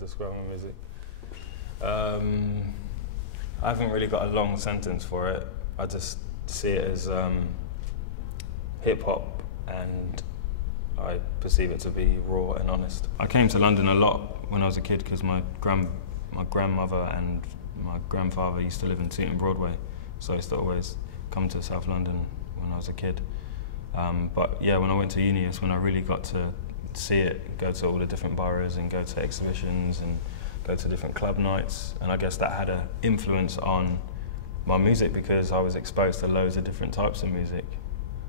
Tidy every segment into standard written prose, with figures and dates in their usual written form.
describe my music? I haven't really got a long sentence for it. I just see it as hip-hop, and I perceive it to be raw and honest. I came to London a lot when I was a kid because my grandmother and my grandfather used to live in Tooting Broadway, so I used to always come to South London when I was a kid. But yeah, when I went to uni, it's when I really got to see it, go to all the different boroughs and go to exhibitions and go to different club nights, and I guess that had an influence on my music because I was exposed to loads of different types of music.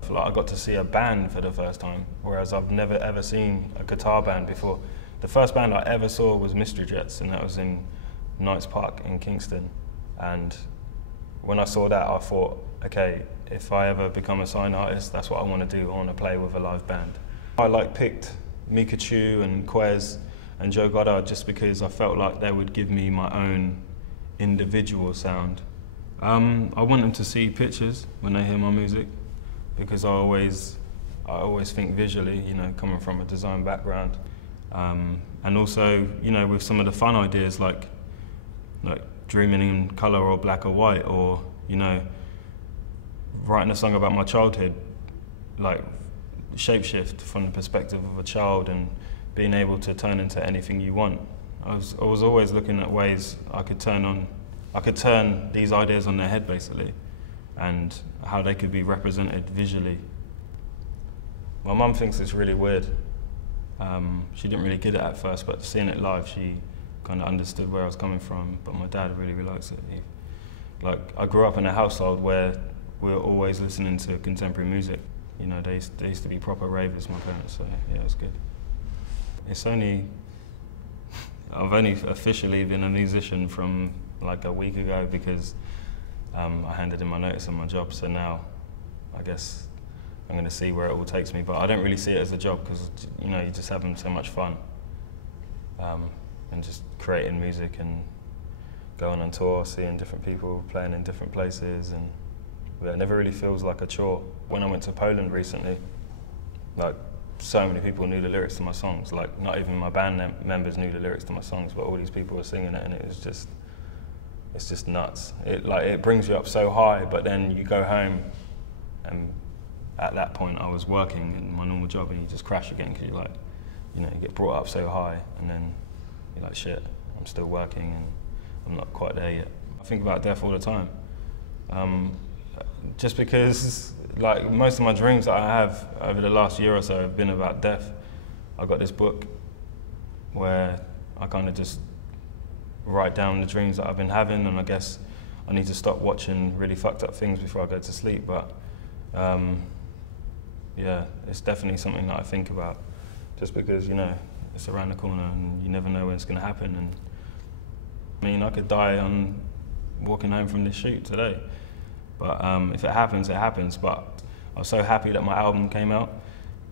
Like, I got to see a band for the first time, whereas I've never ever seen a guitar band before. The first band I ever saw was Mystery Jets, and that was in Knights Park in Kingston. And when I saw that, I thought, okay, if I ever become a signed artist, that's what I want to do. I want to play with a live band. I picked Mika Chu and Quez and Joe Goddard just because I felt like they would give me my own individual sound. I want them to see pictures when they hear my music, because I always think visually, you know, coming from a design background. And also, you know, with some of the fun ideas like dreaming in colour or black or white, or, you know, writing a song about my childhood, like shapeshift from the perspective of a child and being able to turn into anything you want. I was always looking at ways I could turn these ideas on their head, basically, and how they could be represented visually. My mum thinks it's really weird. She didn't really get it at first, but seeing it live, she kind of understood where I was coming from. But my dad really likes it. I grew up in a household where we were always listening to contemporary music. You know, they used to be proper ravers, my parents, so yeah, it was good. I've only officially been a musician from like a week ago because I handed in my notice on my job, so now I guess I'm going to see where it all takes me. But I don't really see it as a job because, you know, you're just having so much fun and just creating music and going on tour, seeing different people, playing in different places, and it never really feels like a chore. When I went to Poland recently, like, so many people knew the lyrics to my songs. Like, not even my band members knew the lyrics to my songs, but all these people were singing it, and it's just nuts. It brings you up so high, but then you go home, and at that point I was working in my normal job, and you just crash again because you get brought up so high, and then you're like, shit, I'm still working, and I'm not quite there yet. I think about death all the time, just because, like, most of my dreams that I have over the last year or so have been about death. I got this book where I kind of just write down the dreams that I've been having, and I guess I need to stop watching really fucked up things before I go to sleep. But yeah, it's definitely something that I think about, just because, you know, it's around the corner and you never know when it's going to happen. And I mean, I could die on walking home from this shoot today. But if it happens, it happens. But I was so happy that my album came out.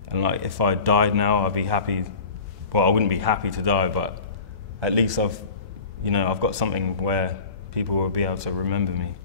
And like, if I died now, I'd be happy. Well, I wouldn't be happy to die, but at least I've got something where people will be able to remember me.